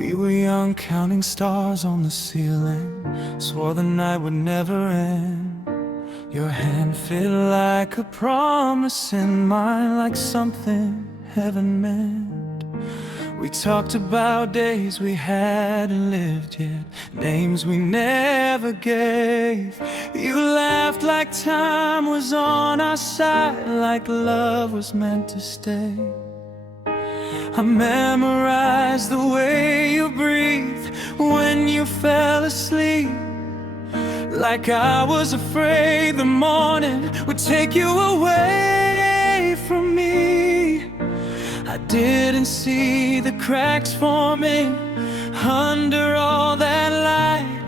We were young, counting stars on the ceiling, swore the night would never end. Your hand fit like a promise in mine, like something heaven meant. We talked about days we hadn't lived yet, names we never gave. You laughed like time was on our side, like love was meant to stay. I memorized the way you breathed when you fell asleep, like I was afraid the morning would take you away from me. I didn't see the cracks forming under all that light.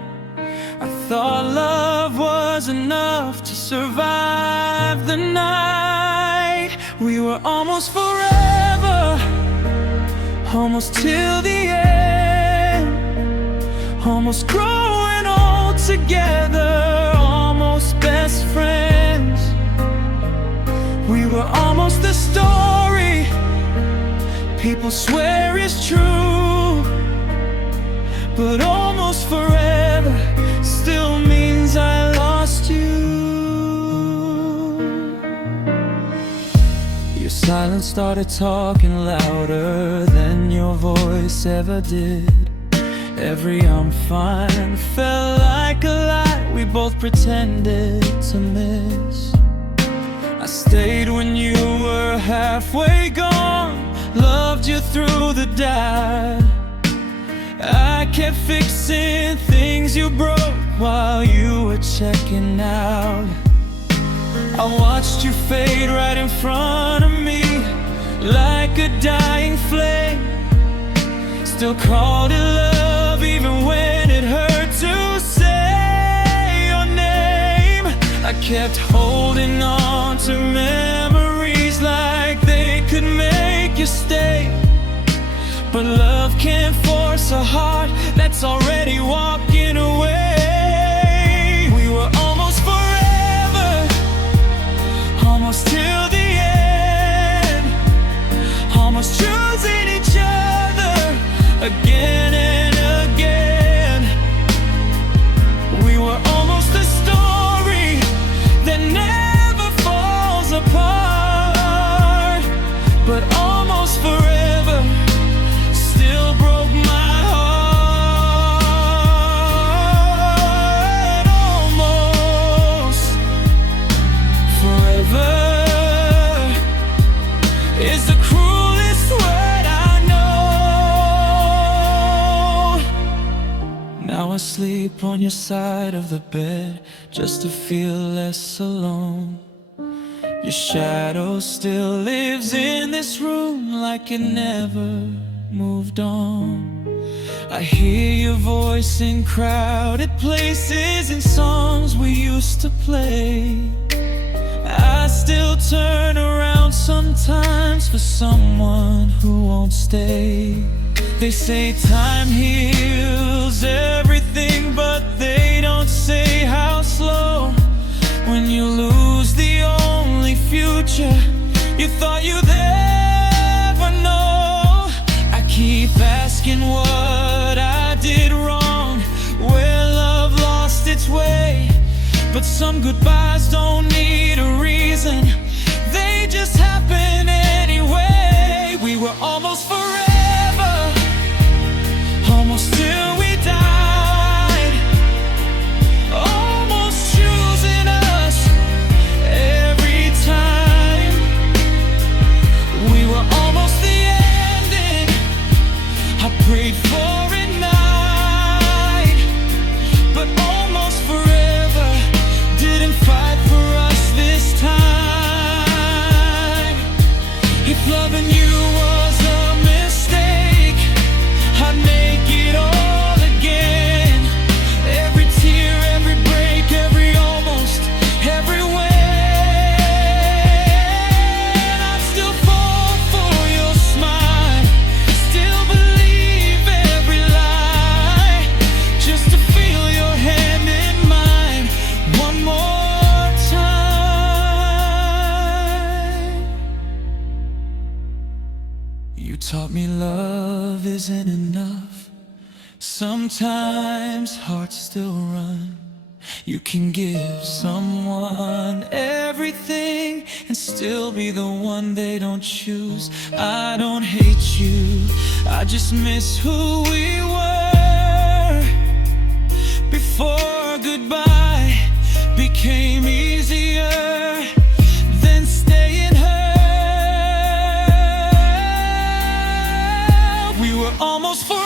I thought love was enough to survive the night. We were almost forever, almost till the end, almost growing old together, almost best friends. We were almost the story people swear is true, but almost forever still means I lost you. Your silence started talking louder than your voice ever did. Every I'm fine felt like a lie we both pretended to miss. I stayed when you were halfway gone, loved you through the doubt. I kept fixing things you broke while you were checking out. I watched you fade right in front of me like a dying flame. Still called it love even when it hurt to say your name. I kept holding on to memories like they could make you stay, but love can't force a heart that's already walking away. We were almost forever, almost till the end, almost choosing each other again and again. We were almost the story that never falls apart, but almost forever still broke my heart. Almost forever is the cruelest word I know. Now I sleep on your side of the bed just to feel less alone. Your shadow still lives in this room like it never moved on. I hear your voice in crowded places and songs we used to play. I still turn around sometimes for someone who won't stay. They say time heals everything, but they don't say how slow. When you lose the only future you thought you'd ever know. I keep asking what I did wrong, where love lost its way. But some goodbyes don't need a reason, they just happen anyway. We were almost forever, almost till we died, almost choosing us every time. We were almost the ending I prayed for at night, but almost forever didn't fight for us this time. If loving you was a mistake, I'd make it all again. Every tear, every break, every almost, every win. I'd still fall for your smile, still believe every lie, just to feel your hand in mine one more time. You taught me love isn't enough, Sometimes hearts still run. You can give someone everything and still be the one they don't choose. I don't hate you, I just miss who we were before goodbye became easier than staying hurt. We were almost forever,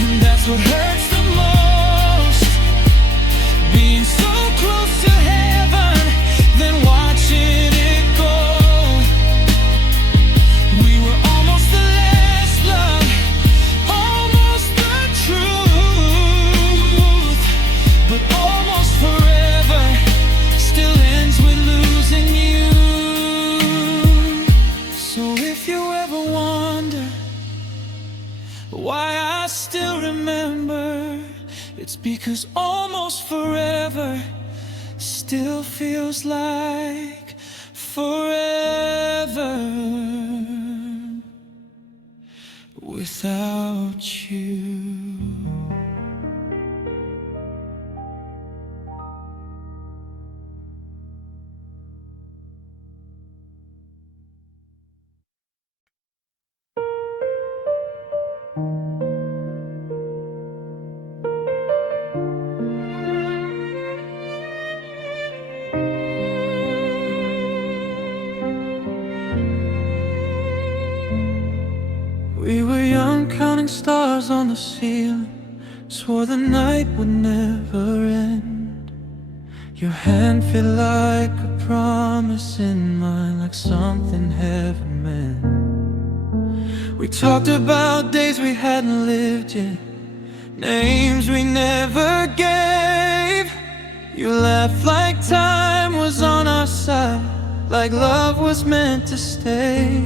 and that's what hurts the most. Being so close to heaven, then watching it go. We were almost the last love, almost the truth. But almost forever still ends with losing you. So if you ever wonder why I still remember, it's because almost forever still feels like forever without you. We were young, counting stars on the ceiling, swore the night would never end. Your hand felt like a promise in mine, like something heaven meant. We talked about days we hadn't lived yet, names we never gave. You laughed like time was on our side, like love was meant to stay.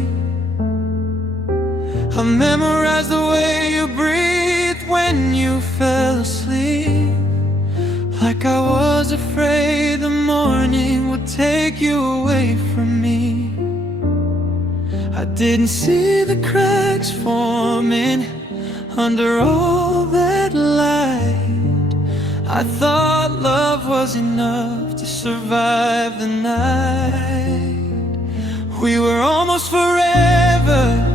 I memorized the way you breathed when you fell asleep, like I was afraid the morning would take you away from me. I didn't see the cracks forming under all that light. I thought love was enough to survive the night. We were almost forever,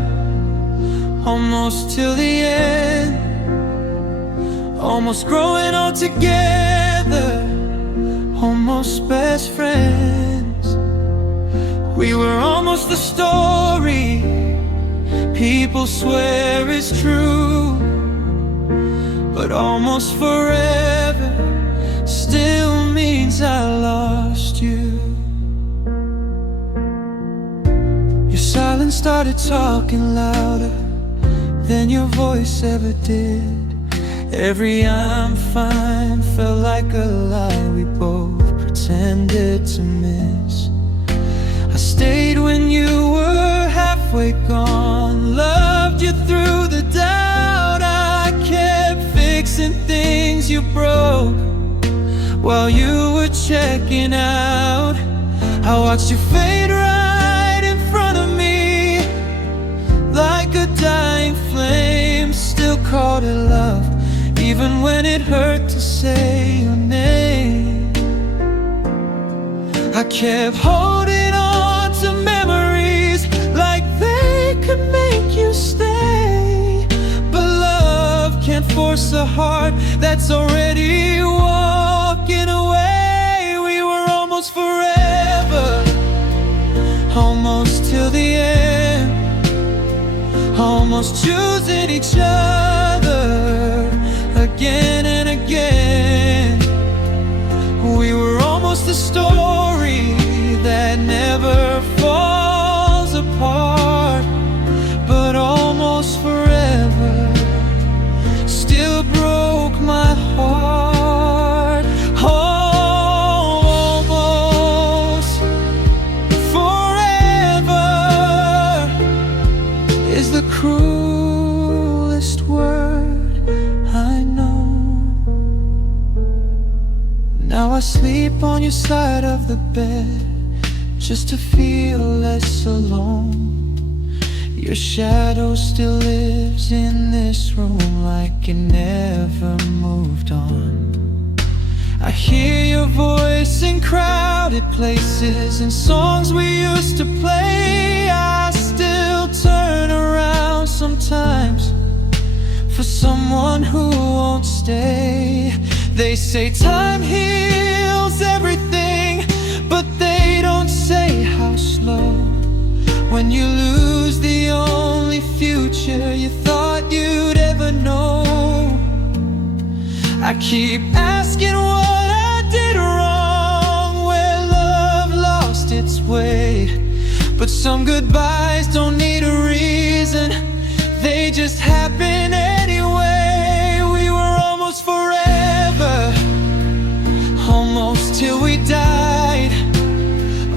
almost till the end, almost growing old together, almost best friends. We were almost the story people swear is true, but almost forever still means I lost you. Your silence started talking louder than your voice ever did. Every I'm fine felt like a lie we both pretended to miss. I stayed when you were halfway gone, loved you through the doubt. I kept fixing things you broke while you were checking out. I watched you fade right in front of me, like a dying flame, still called it love, even when it hurt to say your name. I kept holding on to memories like they could make you stay, but love can't force a heart that's already walking away. We were almost forever, almost till the end, almost choosing each other again and again. We were almost the story that never falls apart, but almost forever still broke my heart. Almost forever is the cruelest word I know. Now I sleep on your side of the bed just to feel less alone. Your shadow still lives in this room like it never moved on. I hear your voice in crowded places and songs we used to play. I still turn around sometimes for someone who won't stay. They say time heals everything, but they don't say how slow. When you lose the only future you thought you'd ever know. I keep asking what I did wrong, where love lost its way. But some goodbyes don't need a reason, they just happen anyway. We were almost forever, almost till we died,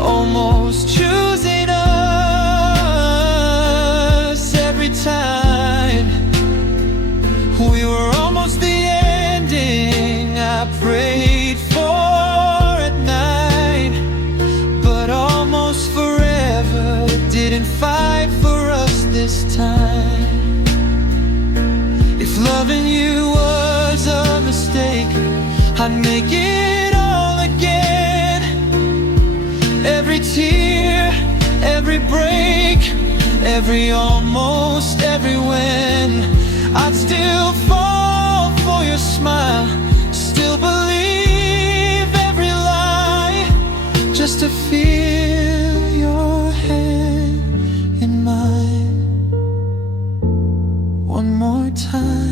almost choosing us every time. We were almost the ending I prayed for at night, but almost forever didn't fight for us this time. If loving you was a mistake, I'd make it all again. Every tear, every break, every almost, every win, I'd still fall for your smile, still believe every lie, just to feel your hand in mine one more time.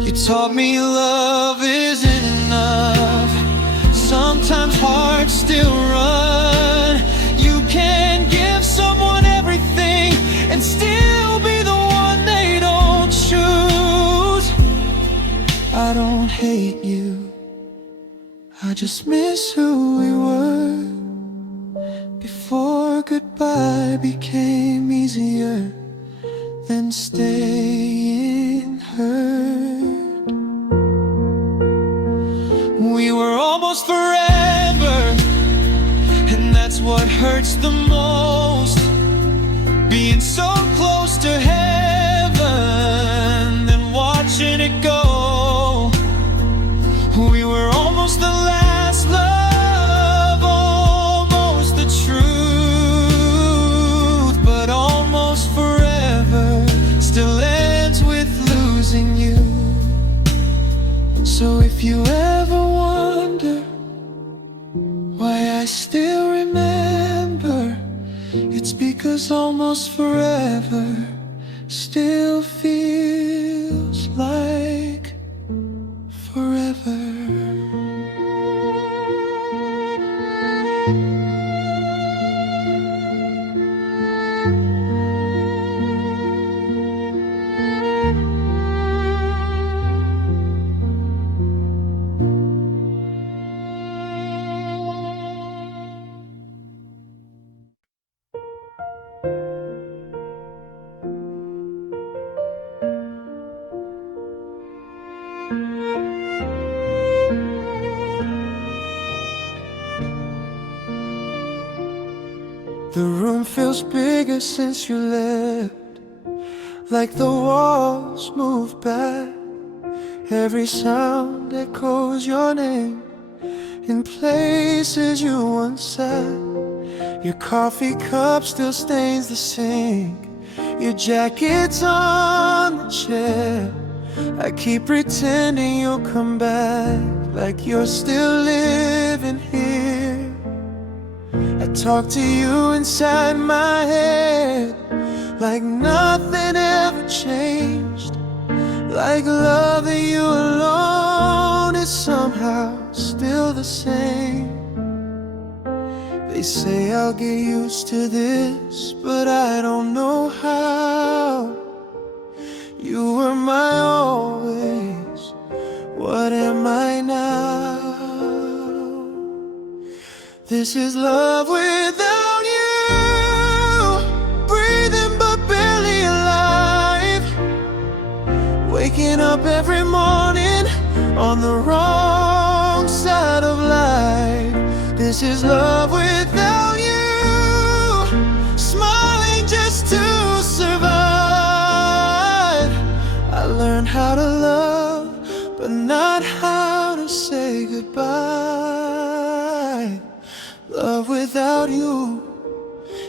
You taught me love isn't enough. Sometimes hearts still run. You can give someone everything and still be the one they don't choose. I don't hate you, I just miss who we were before goodbye became easier than staying hurt. We were almost forever, and that's what hurts the most. Being so close to heaven, then watching it go. We were almost the last love, almost the truth, but almost forever still ends with losing you. So if you ever wonder why I still remember, it's because almost forever still feels like forever. The room feels bigger since you left, like the walls move back. Every sound echoes your name in places you once sat. Your coffee cup still stains the sink, your jacket's on the chair. I keep pretending you'll come back, like you're still living here. I talk to you inside my head, like nothing ever changed, like love that you alone is somehow still the same. They say I'll get used to this, but I don't know how. You were my always, what am I now? This is love without you, breathing but barely alive, waking up every morning on the wrong side of life. This is love without you, goodbye. Love without you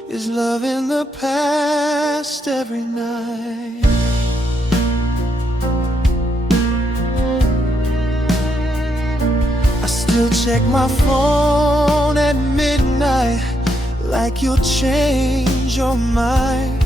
is love in the past every night. I still check my phone at midnight, like you'll change your mind,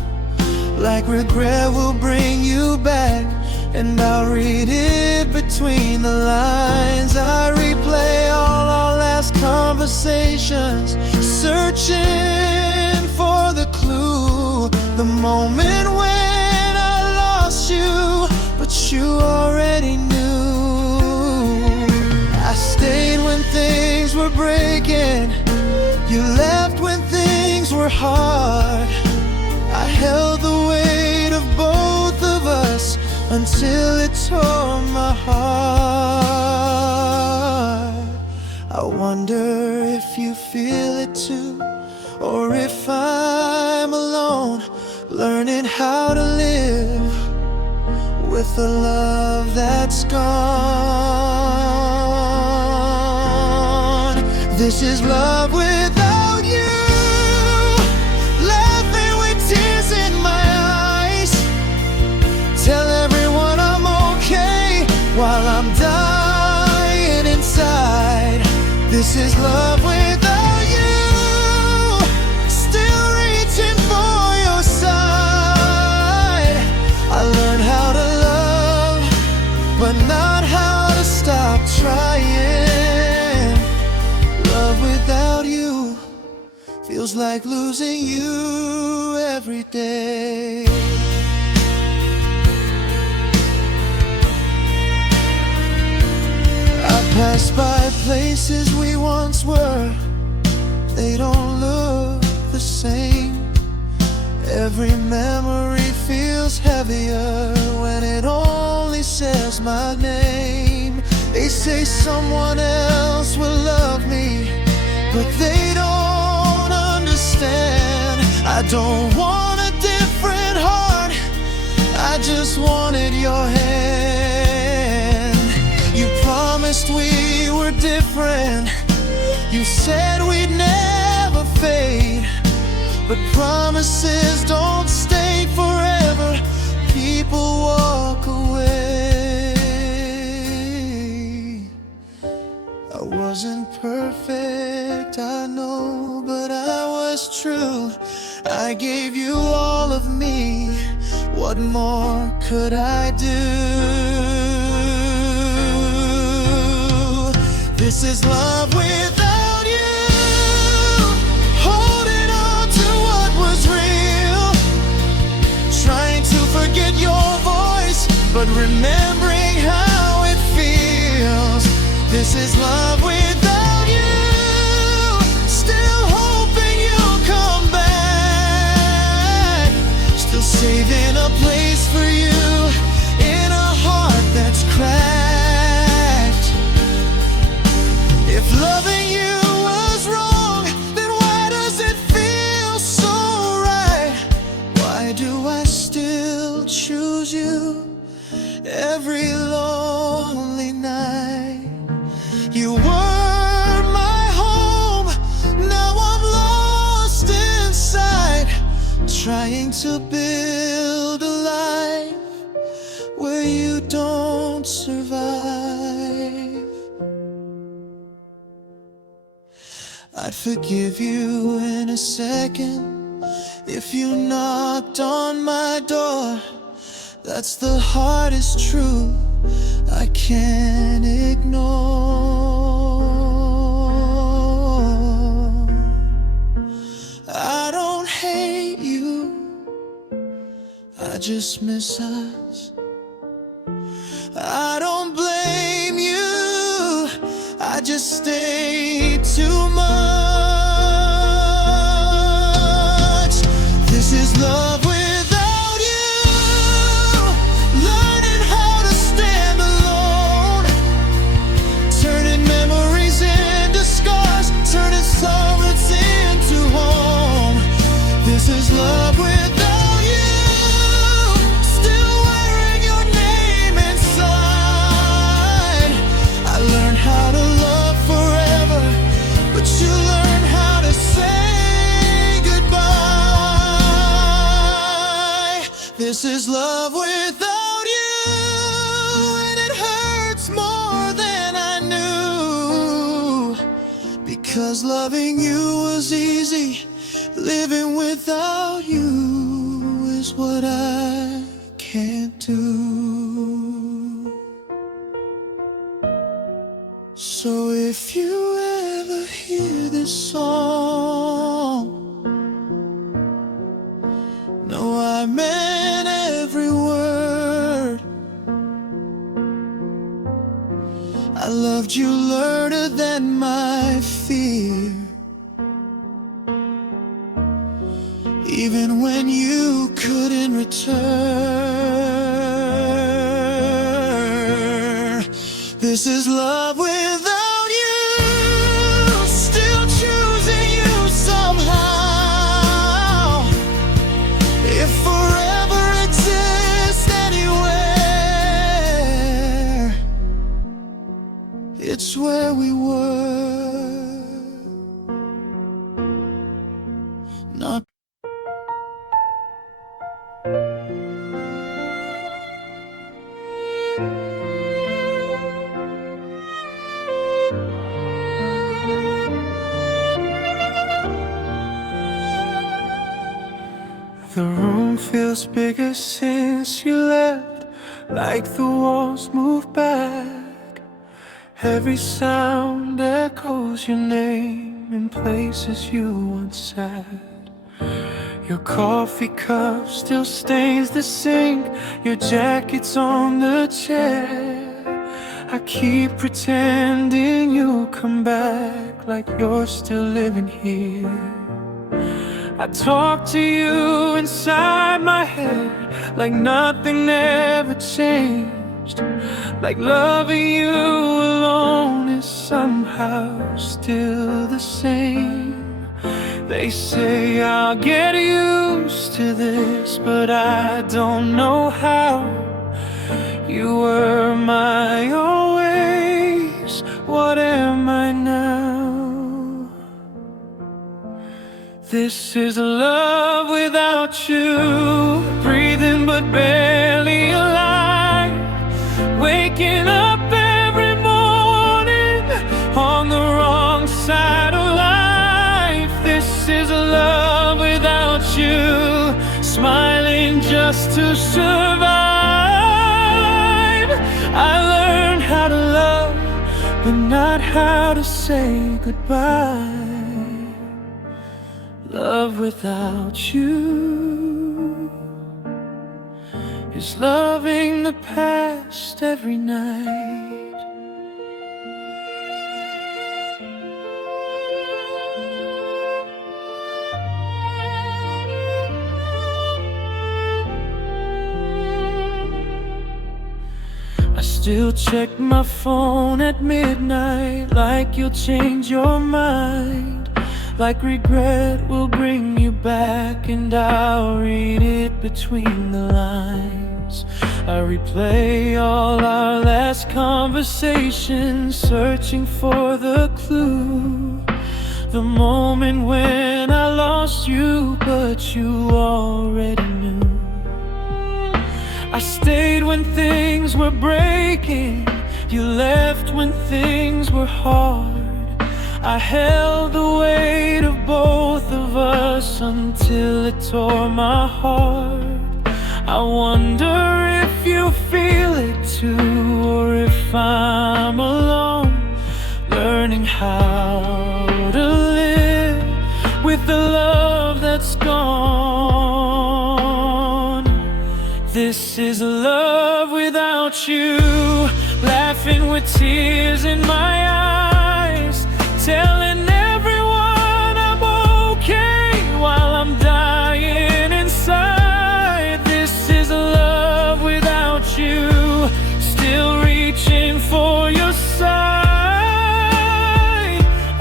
like regret will bring you back, and I'll read it between the lines. I replay all our last conversations, searching for the clue, the moment when I lost you, but you already knew. I stayed when things were breaking, you left when things were hard. I held the weight of both of us until it tore my heart. I wonder if you feel it too, or if I'm alone, learning how to live with a love that's gone. This is love without you, laughing with tears in my eyes. Tell everyone I'm okay while I'm dying inside. This is love without you, still reaching for your side. I learned how to love, but not how to stop trying. Love without you feels like losing you every day. Pass by places we once were, they don't look the same. Every memory feels heavier when it only says my name. They say someone else will love me, but they don't understand. I don't want a different heart, I just wanted your hand. You promised we were different, you said we'd never fade, but promises don't stay forever, people walk away. I wasn't perfect, I know, but I was true. I gave you all of me, what more could I do? This is love without you, holding on to what was real, trying to forget your voice, but remembering how it feels. This is love without you, still hoping you'll come back, still saving a place for you in a heart that's cracked. If loving you was wrong, then why does it feel so right? Why do I still choose you every lonely night? You were my home, now I'm lost inside, trying to build a life where you don't survive. I'd forgive you in a second if you knocked on my door. That's the hardest truth I can't ignore. I don't hate you, I just miss us. I don't blame you, I just stay too much. This is love without you, learning how to stand alone, turning memories into scars, turning sorrows into home. This is love without you, still wearing This is love without you, and it hurts more than I knew. Because loving you was easy, living without you is what I can't do. So if you ever hear this song, know I meant every word. I loved you louder than my fear, even when you couldn't return. This is love without you, still choosing you somehow. If forever exists anywhere, it's where we were, not. The room feels bigger since you left, like the walls move back. Every sound echoes your name in places you once sat. Your coffee cup still stains the sink, your jacket's on the chair. I keep pretending you'll come back, like you're still living here. I talk to you inside my head, like nothing ever changed, like loving you alone is somehow still the same. They say I'll get used to this, but I don't know how. You were my always, what am I now? This is love without you, breathing but barely alive, waking up every morning on the wrong side of life. This is love without you, smiling just to survive. I learned how to love, but not how to say goodbye. Love without you is loving the past every night. I still check my phone at midnight, like you'll change your mind. Like regret will bring you back, and I'll read it between the lines. I replay all our last conversations, searching for the clue. The moment when I lost you, but you already knew. I stayed when things were breaking, you left when things were hard. I held the weight of both of us until it tore my heart. I wonder if you feel it too, or if I'm alone, learning how to live with the love that's gone. This is love without you, laughing with tears in my eyes, telling everyone I'm okay while I'm dying inside. This is love without you, still reaching for your side.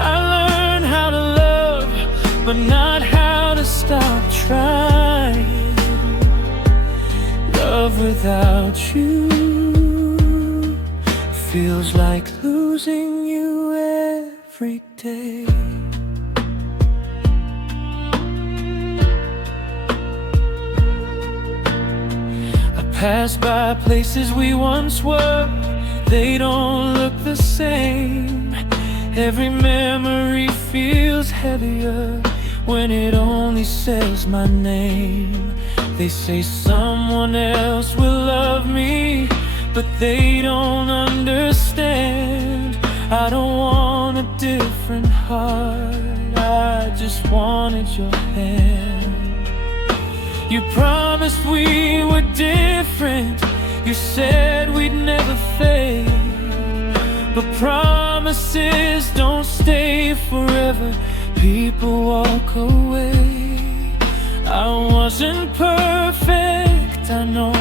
I learned how to love, but not how to stop trying. Love without you feels like losing you every day. pass by places we once were, they don't look the same. Every memory feels heavier when it only says my name. They say someone else will love me, but they don't understand. I don't want a different heart, I just wanted your hand. You promised we were different, you said we'd never fade. But promises don't stay forever, people walk away. I wasn't perfect, I know,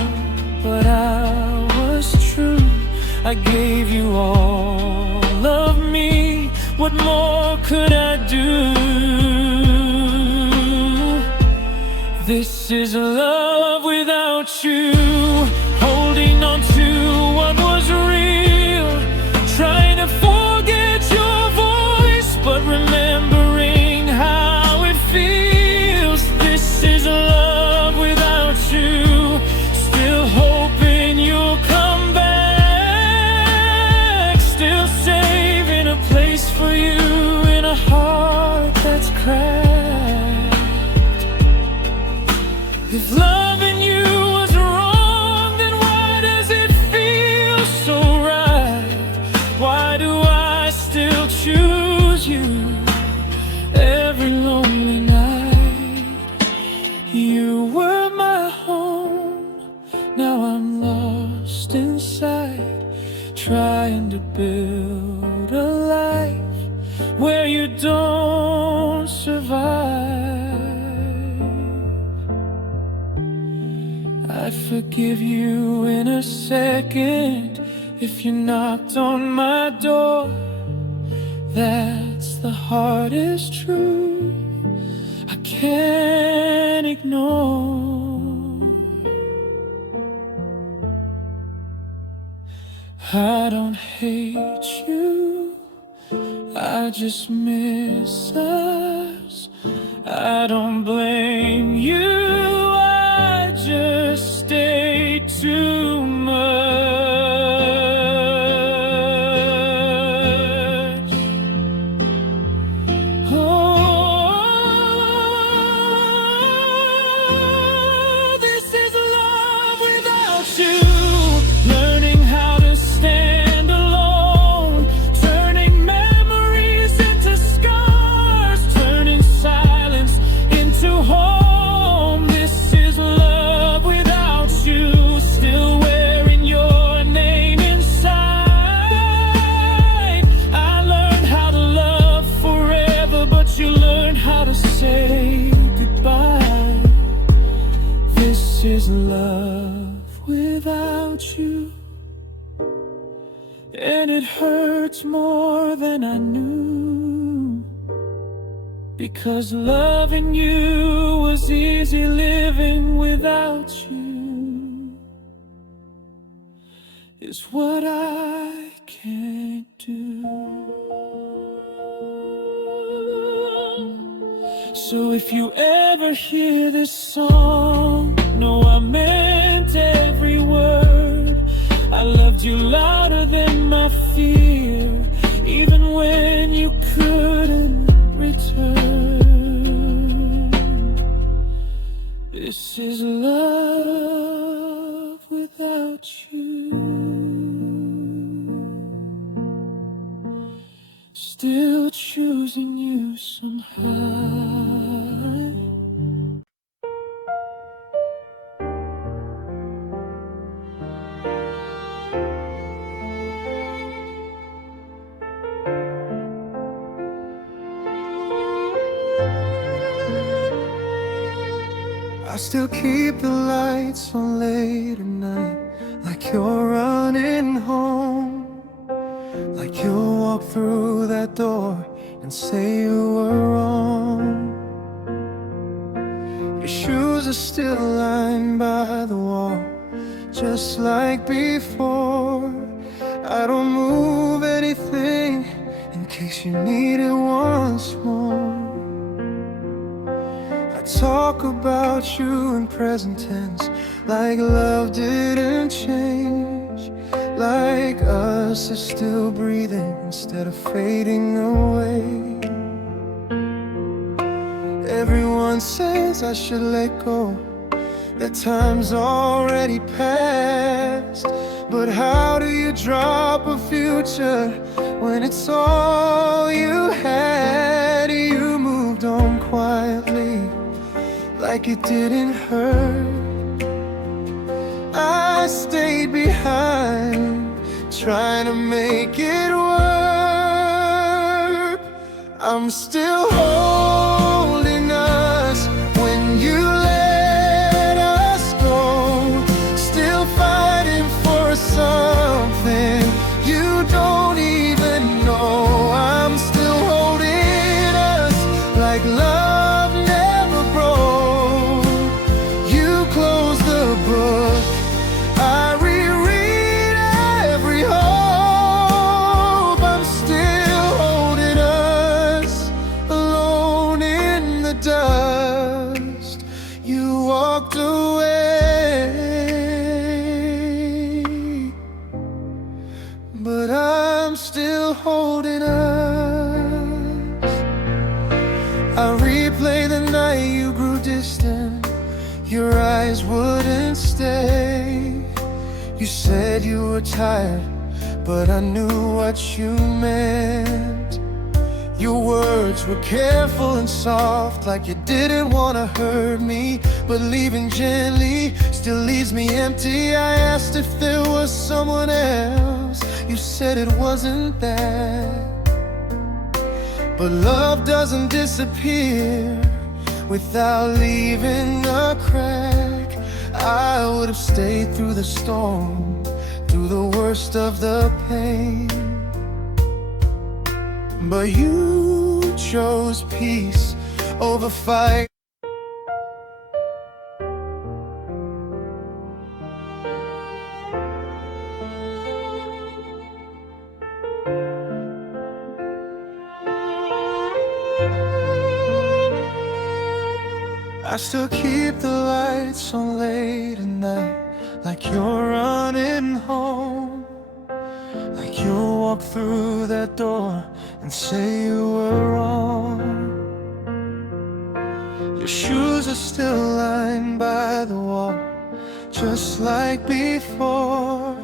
but I was true. I gave you all of me, what more could I do? This is love without you, holding on to what was real, trying to forget your voice, but remembering how it feels. This is love without you, still hoping you'll come back, still saving a place for you in a heart that's cracked. If loving you was wrong, then why does it feel so right? Why do I still choose you every lonely night? You were my home, now I'm lost inside, trying to build a life where you don't survive. I'd forgive you in a second if you knocked on my door. That's the hardest truth I can't ignore. I don't hate you, I just miss us. I don't blame you, I just stay too much. Oh, this is love without you, learning how to stand alone, turning memories into scars, turning silence into home. This is love without you, still wearing your name inside. I learned how to love forever, but you learned how to say goodbye. This is love without you, and it hurts more than I knew, because loving you was easy living without you is what I can't do. So if you ever hear this song, know I meant every word. I loved you louder than my fear, even when you couldn't return. This is love without you, still choosing you somehow. I still keep the lights on late at night, like you're running home, like you'll walk through that door and say you were wrong. Your shoes are still lying by the wall, just like before. I don't move anything in case you need it once more. I talk about you in present tense, like love didn't change, like us is still breathing instead of fading away. Everyone says I should let go, that time's already passed. But how do you drop a future when it's all you had? You moved on quietly, like it didn't hurt. I stayed behind, trying to make it work. I'm still holding us when you let us go, still fighting for something you don't even know. I'm still holding us like love never broke. You close the book, I reread every hope. I'm still holding us alone in the dust. You walked away, but I'm still holding us. I replay the night you grew distant, your eyes wouldn't stay. You said you were tired, but I knew what you meant. Your words were careful and soft, like you didn't want to hurt me, but leaving gently still leaves me empty. I asked if there was someone else, you said it wasn't that. But love doesn't disappear without leaving a crack. I would have stayed through the storm, through the worst of the pain, but you chose peace over fight. I still keep the lights on late at night, like you're running home, like you'll walk through that door and say you were wrong. Your shoes are still lined by the wall, just like before.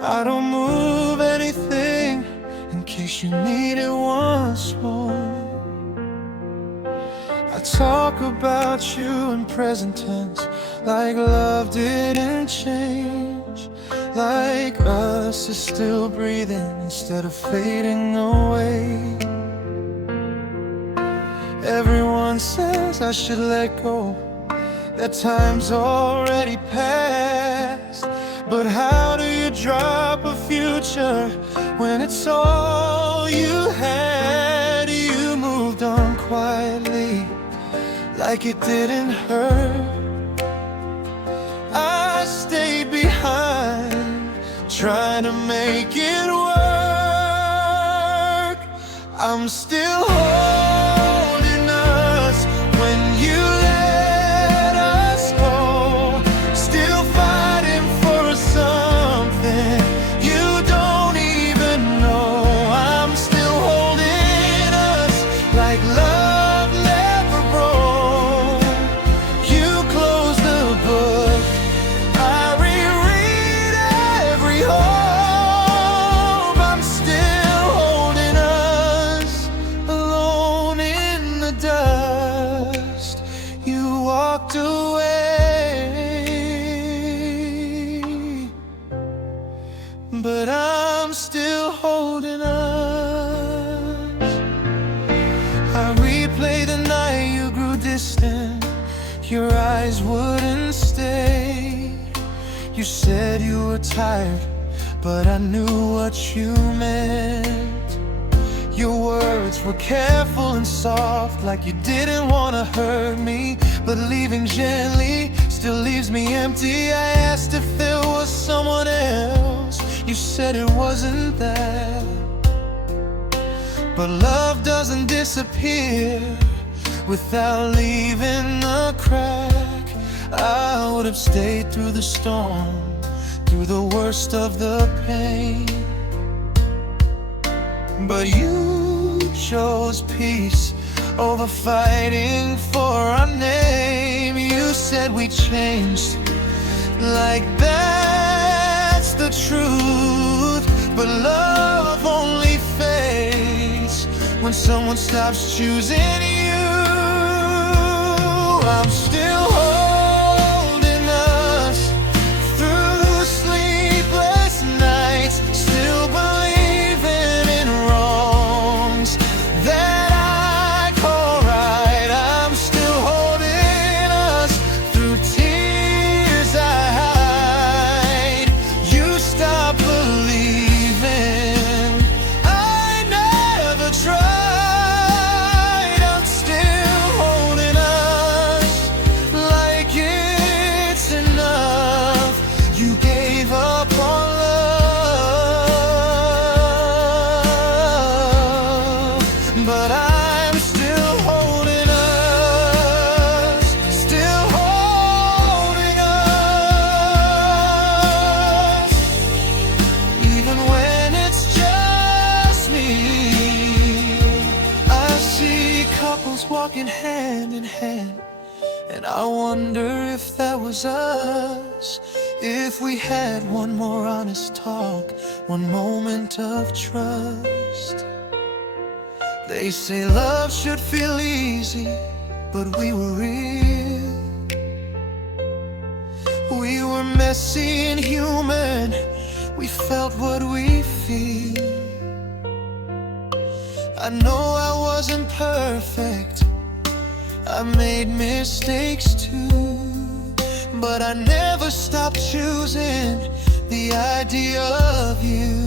I don't move anything in case you need it once more. I talk about you in present tense, like love didn't change, like us is still breathing instead of fading away. Everyone says I should let go, that time's already passed. But how do you drop a future when it's all you had? You moved on quietly, like it didn't hurt. I stayed behind, trying to make it work. I'm still holding us when you let us go, still fighting for something you don't even know. I'm still holding us like love never broke. You close the book, I reread every hope. I'm still holding us alone in the dust. You walked away, but I'm still holding us. I replay the night you grew distant, your eyes wouldn't stay. You said you were tired, but I knew what you meant. Your words were careful and soft, like you didn't want to hurt me, but leaving gently still leaves me empty. I asked if there was someone else, you said it wasn't that. But love doesn't disappear without leaving a crack. I would have stayed through the storm, through the worst of the pain. But you chose peace over fighting for our name. You said we changed, like that's the truth. But love only fades when someone stops choosing you. I'm still holding us through sleepless nights, still believing in wrongs that I call right. I'm still holding us through tears I hide. You stopped believing I never tried. I'm still holding us like it's enough. You gave up on love, but I'm still holding us, still holding us, even when it's just me. I see couples walking hand in hand, and I wonder if that was us. If we had one more honest talk, one moment of trust. They say love should feel easy, but we were real. We were messy and human, we felt what we feel. I know I wasn't perfect, I made mistakes too, but I never stopped choosing the idea of you.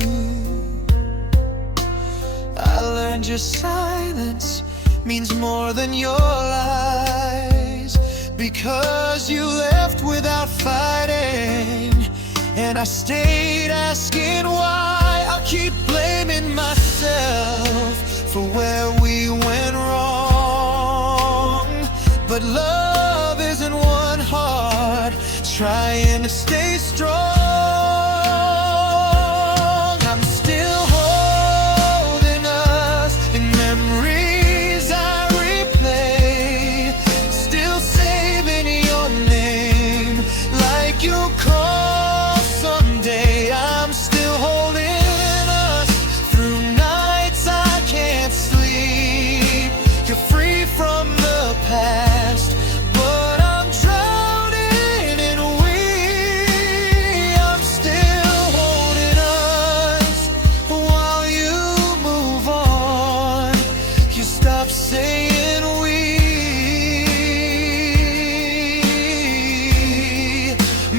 I learned your silence means more than your lies, because you left without fighting, and I stayed asking why. I'll keep blaming myself for where we went wrong, but love isn't one heart trying to stay strong. I'm still holding us in memories I replay, still saving your name like you'll call someday. I'm still holding us through nights I can't sleep. You're free from the past, but I'm drowning in we. I'm still holding us while you move on. You stop saying we,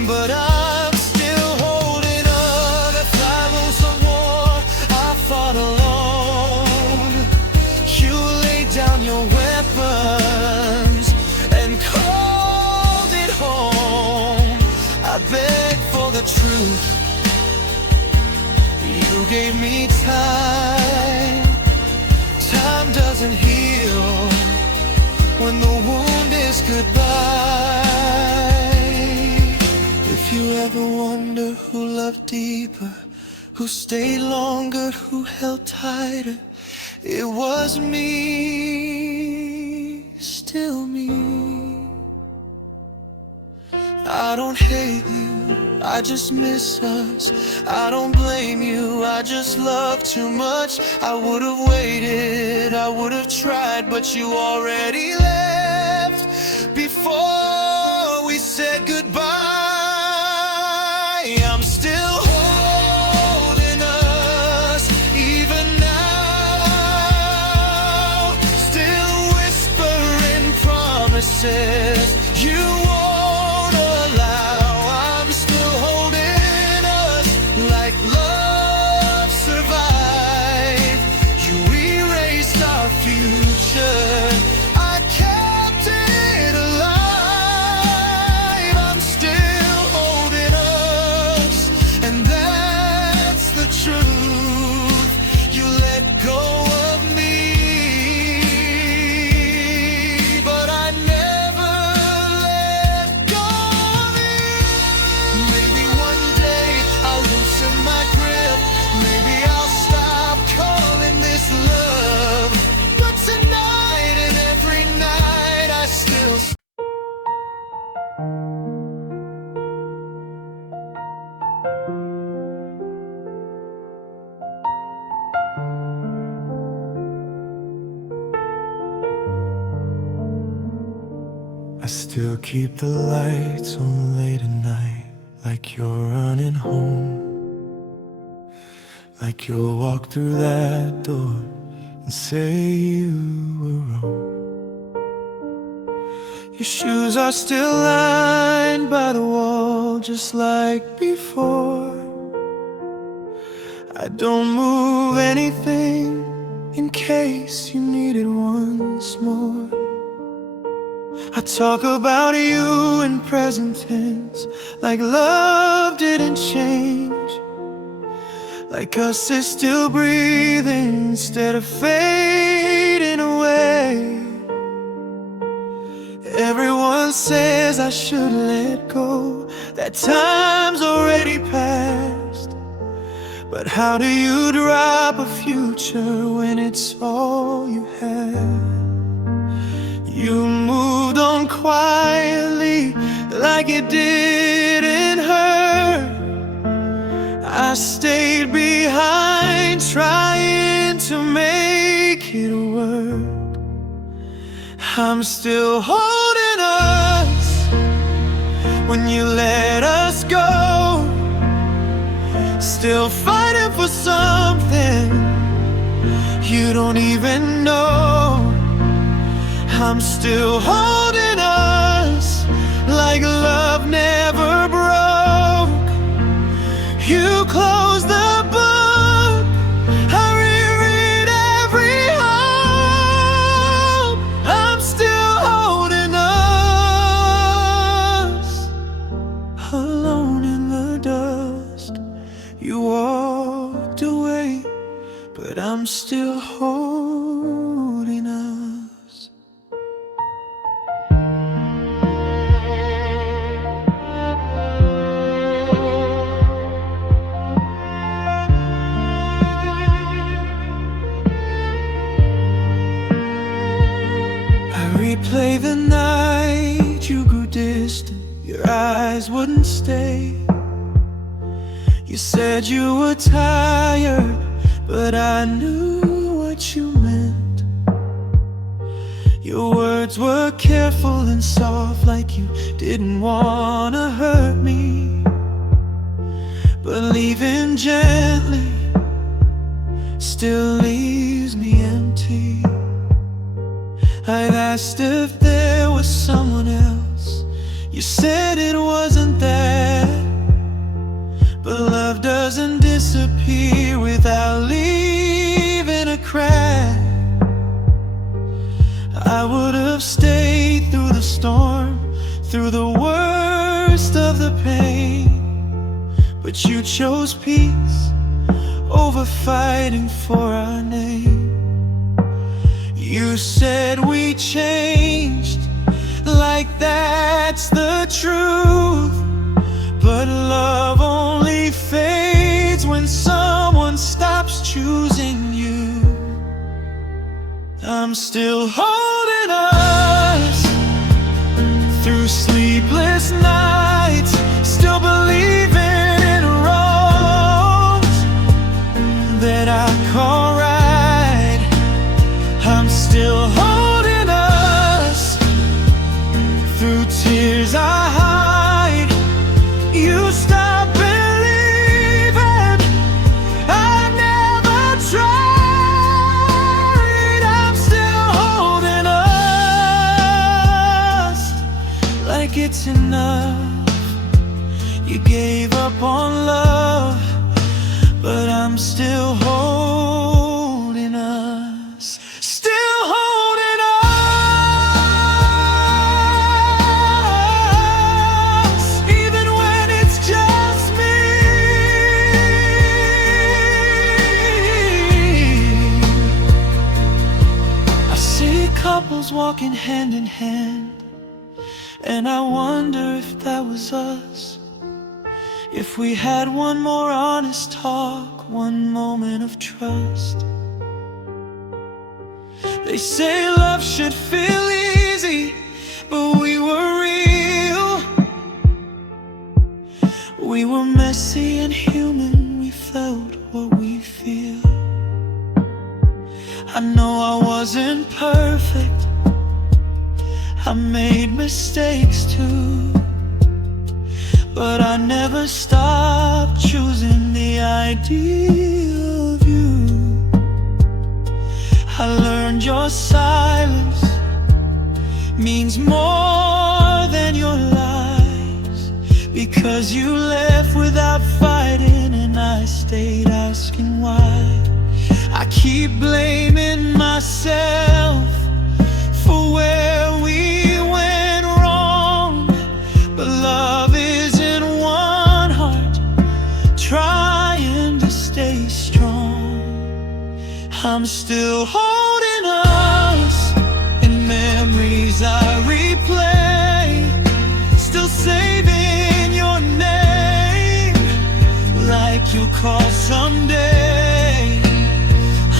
but I'm still holding on. If I lose a war, I fought alone. You laid down your weapons and called it home. I begged for the truth, you gave me time. Time doesn't heal when the wound is goodbye. If you ever wonder who loved deeper, who stayed longer, who held tighter, it was me, still me. I don't hate you, I just miss us. I don't blame you, I just love too much. I would've waited, I would've tried, but you already left before we said goodbye. I'm still holding us, even now, still whispering promises you won't allow. I'm still holding us like love survived. You erased our future, I kept it alive. I'm still still keep the lights on late at night, like you're running home, like you'll walk through that door and say you were wrong. Your shoes are still lined by the wall, just like before. I don't move anything in case you need it once more. I talk about you in present tense, like love didn't change, like us is still breathing instead of fading away. Everyone says I should let go, that time's already passed. But how do you drop a future when it's all you have? You moved on quietly, like it didn't hurt. I stayed behind, trying to make it work. I'm still holding us when you let us go, still fighting for something you don't even know. I'm still holding us like love never broke. You closed the book, I reread every hope. I'm still holding us, alone in the dust. You walked away, but I'm still holding us. Replay the night you grew distant, your eyes wouldn't stay. You said you were tired, but I knew what you meant. Your words were careful and soft, like you didn't wanna hurt me. But leaving gently still leaves me empty. I've asked if there was someone else, you said it wasn't that. But love doesn't disappear without leaving a crack. I would have stayed through the storm, through the worst of the pain, but you chose peace over fighting for our name. You said we changed, like that's the truth. But love only fades when someone stops choosing you. I'm still holding us through sleepless nights, still believing in wrongs that I call right. I'm still holding us through tears I hide. You stop believing I never tried. I'm still holding us like it's enough. You gave up on love, but I'm still holding us. Still holding us, even when it's just me. I see couples walking hand in hand, and I wonder if that was us. If we had one more honest talk, one moment of trust. They say love should feel easy, but we were real. We were messy and human, we felt what we feel. I know I wasn't perfect, I made mistakes too, but I never stopped choosing the ideal of you. I learned your silence means more than your lies, because you left without fighting and I stayed asking why. I keep blaming myself for where we went wrong, but love is in one heart, trying to stay strong. I'm still holding us in memories I replay, still saving your name like you'll call someday.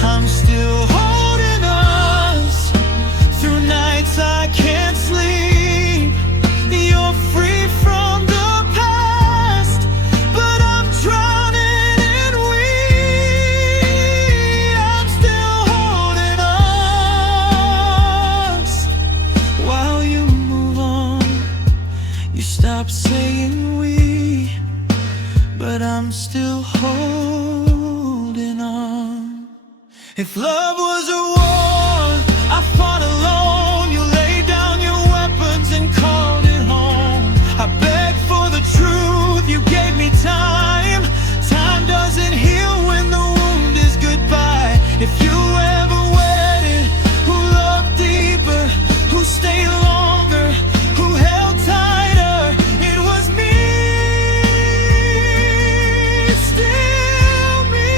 I'm still holding us through nights I can't sleep. You're free from the past, but I'm drowning in we. I'm still holding us while you move on. You stop saying we, but I'm still holding on. If love was a war, I fought alone. You laid down your weapons and called it home. I begged for the truth, you gave me time. Time doesn't heal when the wound is goodbye. If you ever waited, who loved deeper, who stayed longer, who held tighter, it was me, still me.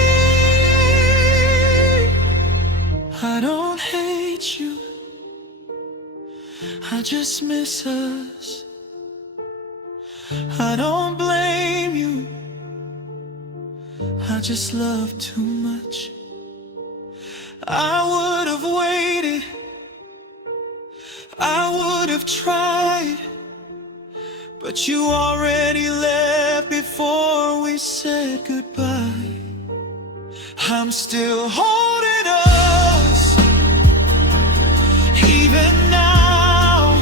I don't hate you, I just miss us. I don't blame you, I just love too much. I would have waited, I would have tried, but you already left before we said goodbye. I'm still holding us, even now,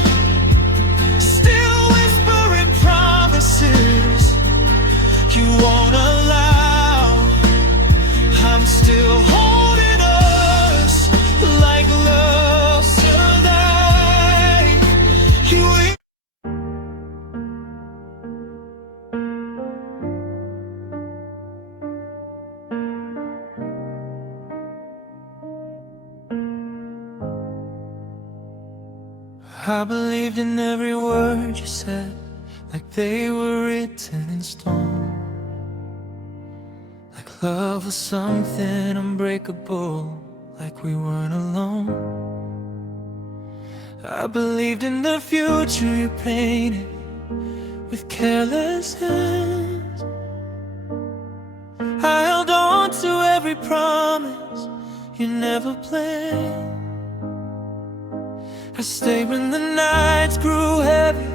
still whispering promises you won't allow. I'm still holding us like love survived you. I believed in every word you said, like they were written in stone. Like love was something unbreakable, like we weren't alone. I believed in the future you painted with careless hands. I held on to every promise you never planned. I stayed when the nights grew heavy,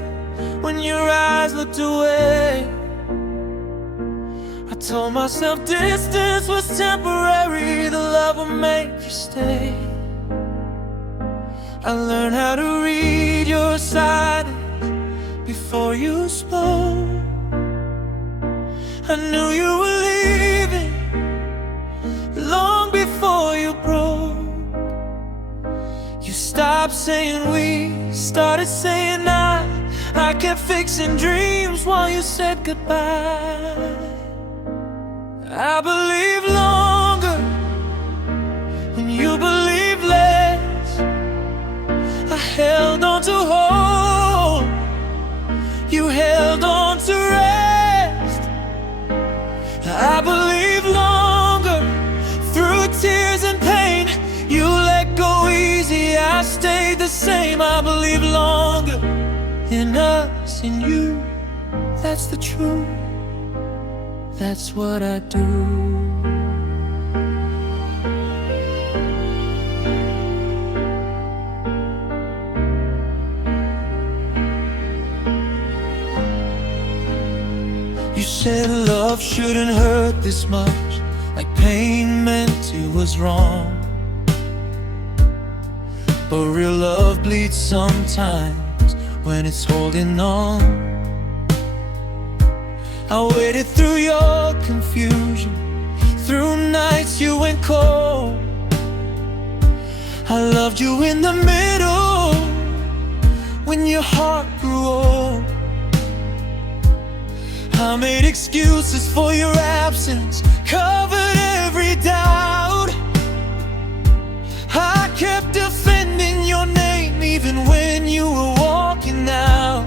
when your eyes looked away. I told myself distance was temporary, the love would make you stay. I learned how to read your silence before you spoke. I knew you were leaving long before you broke. You stopped saying we, started saying I kept fixing dreams while you said goodbye. I believed longer when you believed less. I held on to hope, you held on to rest. I believed longer through tears and pain. You let go easy, I stayed the same. I believe longer in us, in you. That's the truth, that's what I do. You said love shouldn't hurt this much, like pain meant it was wrong. but real love bleeds sometimes when it's holding on. I waited through your confusion, through nights you went cold. I loved you in the middle, when your heart grew old. I made excuses for your absence, covered every doubt. I kept defending your name even when you were walking out.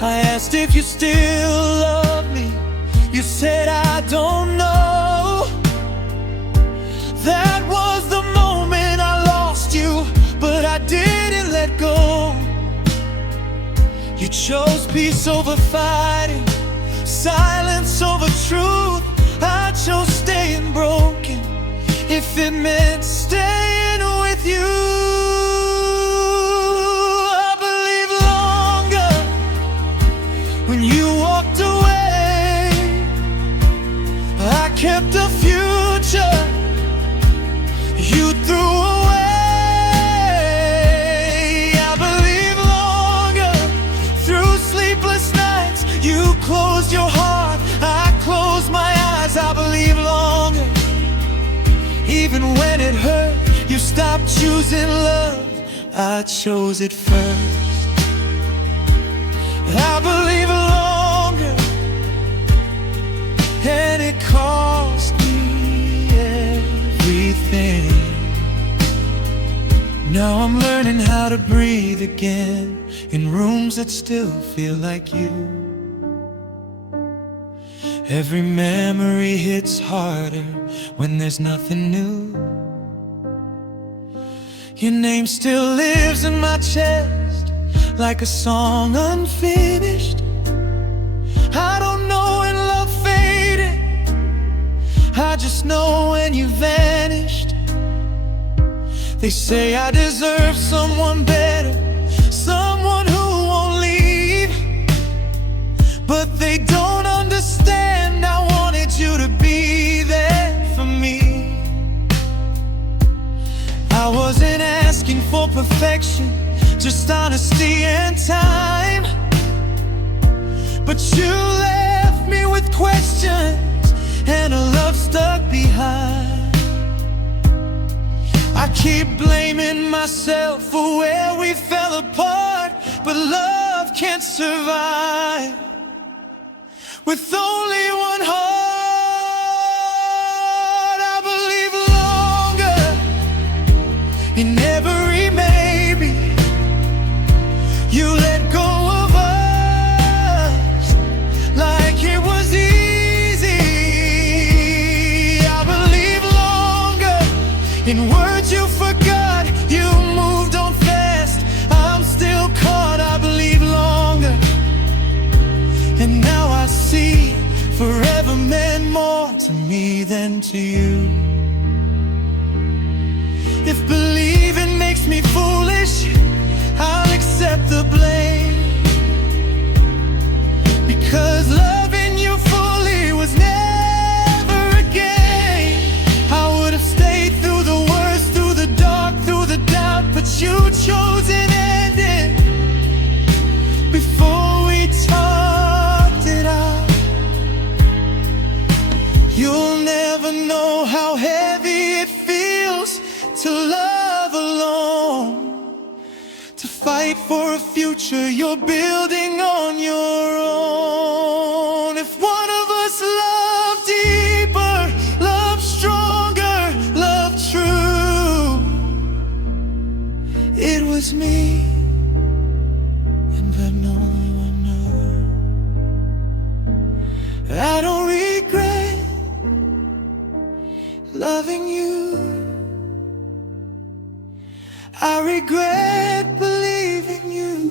I asked if you still love me. You said I don't know. That was the moment I lost you, but I didn't let go. You chose peace over fighting, silence over truth. I chose staying broken if it meant staying with you. I believed longer when you walked away. I kept a future you threw away. I believed longer through sleepless nights. You closed your heart, I closed my eyes. I believed longer even when it hurt. You stopped choosing love, I chose it first. I believe longer, and it cost me everything. Now I'm learning how to breathe again in rooms that still feel like you. Every memory hits harder when there's nothing new. Your name still lives in my chest like a song unfinished. I don't know when love faded, I just know when you vanished. They say I deserve someone better, someone who won't leave, but they don't understand. I wanted you to be there for me. I wasn't asking for perfection, just honesty and time, but you left me with questions and a love stuck behind. I keep blaming myself for where we fell apart, but love can't survive with only one heart. I believe longer in every maybe. You let go of us like it was easy. I believe longer in words you forgot. You moved on fast, I'm still caught. I believe longer, and now I see forever meant more to me than to you. If believing makes me foolish, I'll accept the blame, because loving you fully was never a game. I would have stayed through the worst, through the dark, through the doubt, but you chose an ending before we talked it out. You'll never know how heavy it feels to love alone, to fight for a future you're building on your own. If one of us loved deeper, loved stronger, loved true, it was me, and but no one knew. I don't regret loving you. I regret believing you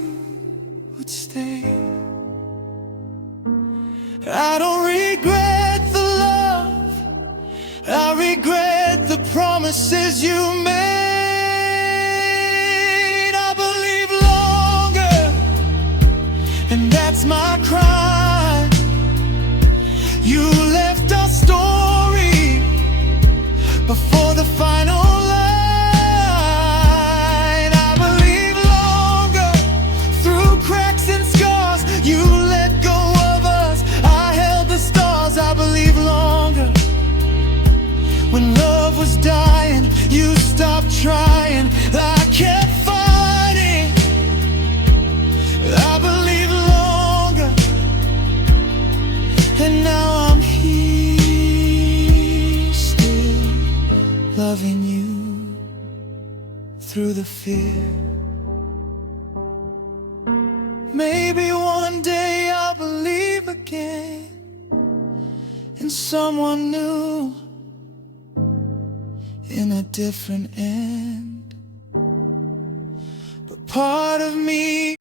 would stay. I don't regret the love, I regret the promises you made. I believe longer, and that's my crime. You left our story before the final line. through the fear. Maybe one day I'll believe again in someone new, in a different end. But part of me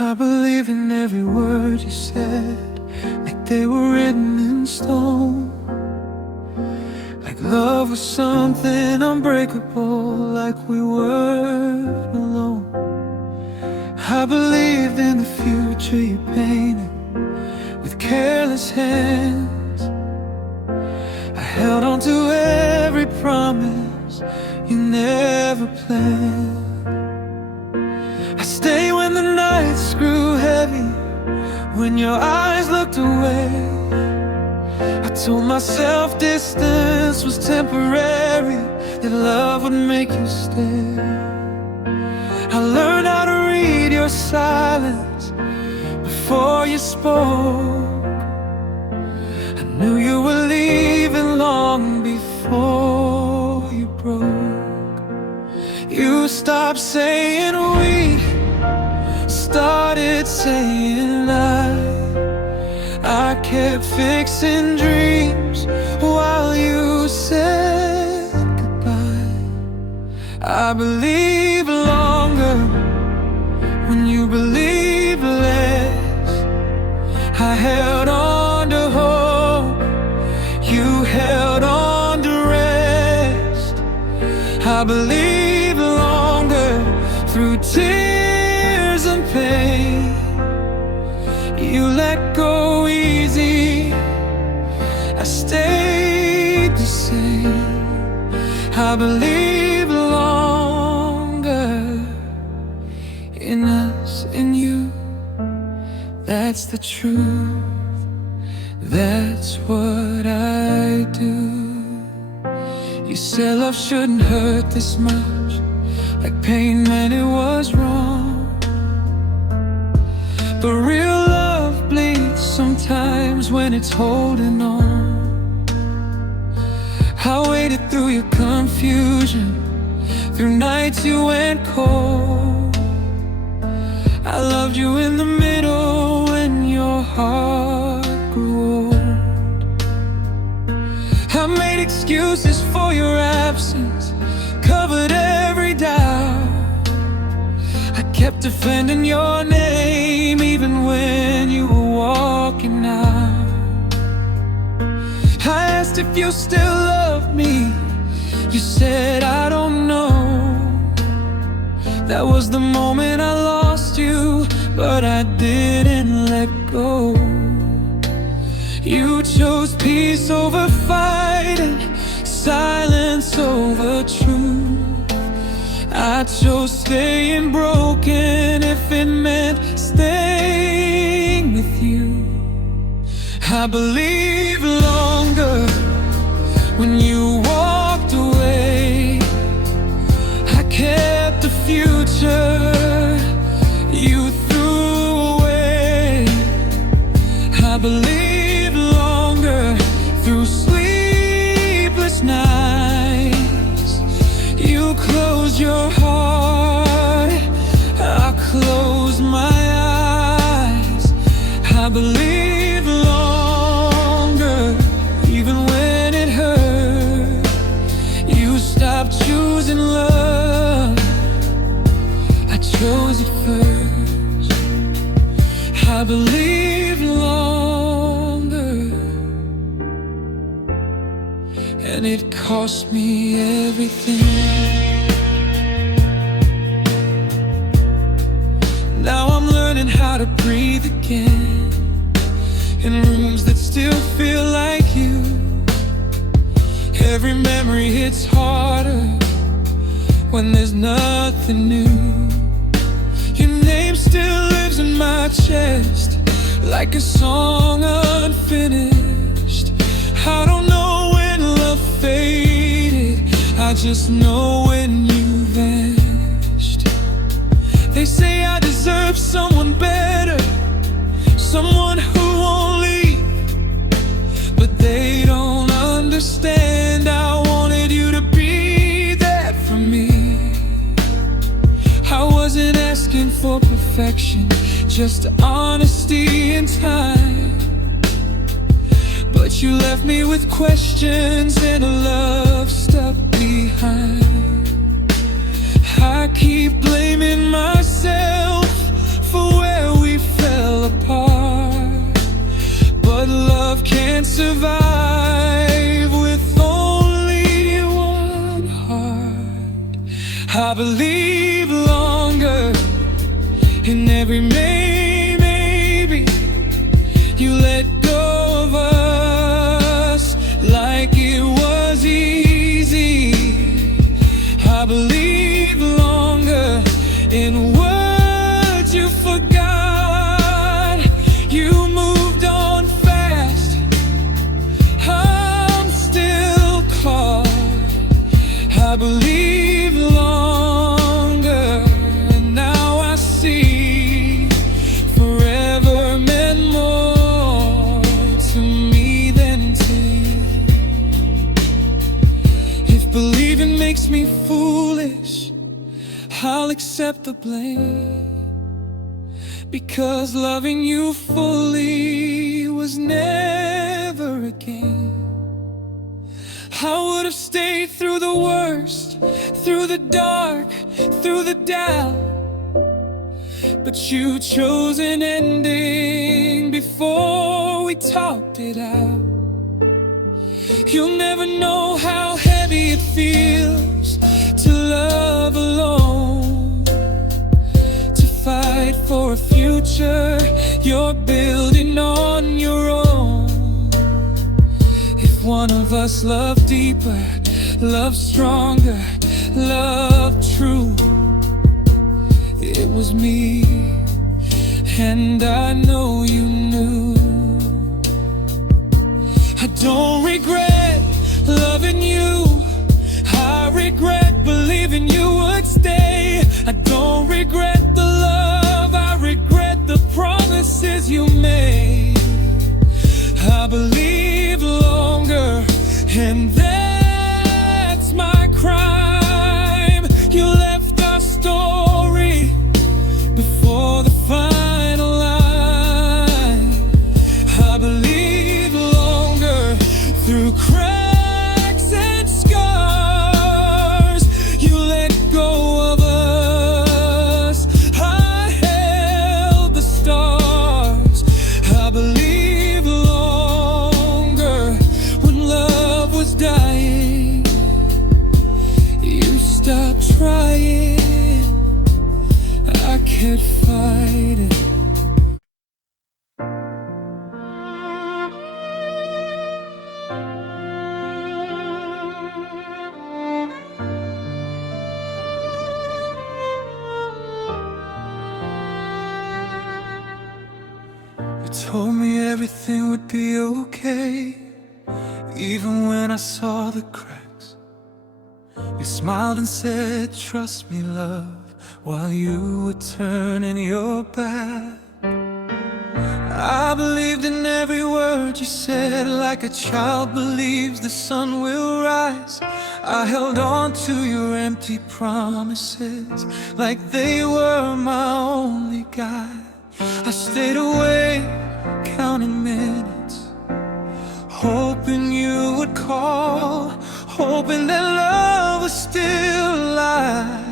I believe in every word you said, like they were written in stone. Like love was something unbreakable, like we weren't alone. I believed in the future you painted with careless hands. I held on to every promise you never planned. I stay when the nights grew heavy, when your eyes looked away. I told myself distance was temporary, that love would make you stay. I learned how to read your silence before you spoke. I knew you were leaving long before you broke. You stopped saying we, started saying I kept fixing dreams while you said goodbye. I believe longer when you believe less. I held on to hope, you held on to rest. I believe longer through tears and pain. You let go easy, I stayed the same. I believe longer in us, in you. That's the truth, that's what I do. You said love shouldn't hurt this much, like pain meant it was wrong. But real love bleeds sometimes when it's holding on. I waited through your confusion, through nights you went cold. I loved you in the middle when your heart grew old. I made excuses for your absence, covered every doubt. I kept defending your name even when you were walking out. I asked if you still loved me, you said I don't know. That was the moment I lost you, but I didn't let go. You chose peace over fighting, silence over truth. I chose staying broken if it meant staying with you. I believe longer when you walked away. I kept the future you threw away. I believe longer through sleepless nights. You closed your heart, I closed my eyes. I believe longer, even when it hurt. You stopped choosing love, I chose it first. I believe longer, and it cost me everything. Now I'm learning how to breathe again, in rooms that still feel like you. Every memory hits harder when there's nothing new. Your name still lives in my chest, like a song unfinished. I don't know when love faded, I just know when you vanished. say I deserve someone better, someone who won't leave, but they don't understand. I wanted you to be that for me. I wasn't asking for perfection, just honesty and time. But you left me with questions and a love stuck behind. I keep blaming myself for where we fell apart, but love can't survive with only one heart. I believe longer in every maybe. You let go of us like it was easy. I believe longer in words you forgot. You moved on fast, I'm still caught. I believe longer, and now I see forever meant more to me than to you. If believing makes me foolish, I'll accept the blame, because loving you fully was never a game. I would have stayed through the worst, through the dark, through the doubt, but you chose an ending before we talked it out. You'll never know how heavy it feels to love alone, to fight for a future you're building on your own. If one of us loved deeper, loved stronger, loved true, it was me, and I know you knew. I don't regret loving you, I regret believing you would stay. I don't regret the love, I regret the promises you made. I believe longer, and that's my crime. You left our story before the final line. I believe longer through cracks and scars. You let go of us, I held the stars. I believe longer when love was dying. You stopped trying, I can't fight it. You told me everything would be okay, even when I saw the cracks. You smiled and said, trust me, love, while you were turning your back. I believed in every word you said, like a child believes the sun will rise. I held on to your empty promises like they were my only guide. I stayed awake, counting minutes, hoping you would call, hoping that love was still alive.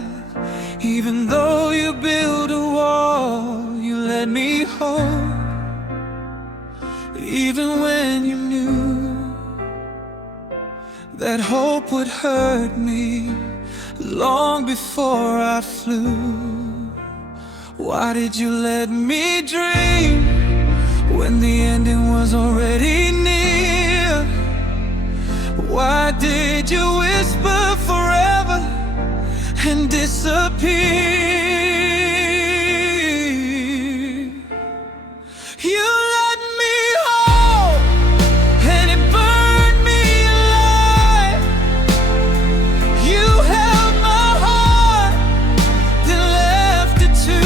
Even though you built a wall, you let me hope, even when you knew that hope would hurt me long before I flew. Why did you let me dream when the ending was already near? Why did you whisper forever and disappear? You let me hope, and it burned me alive. You held my heart, then left it to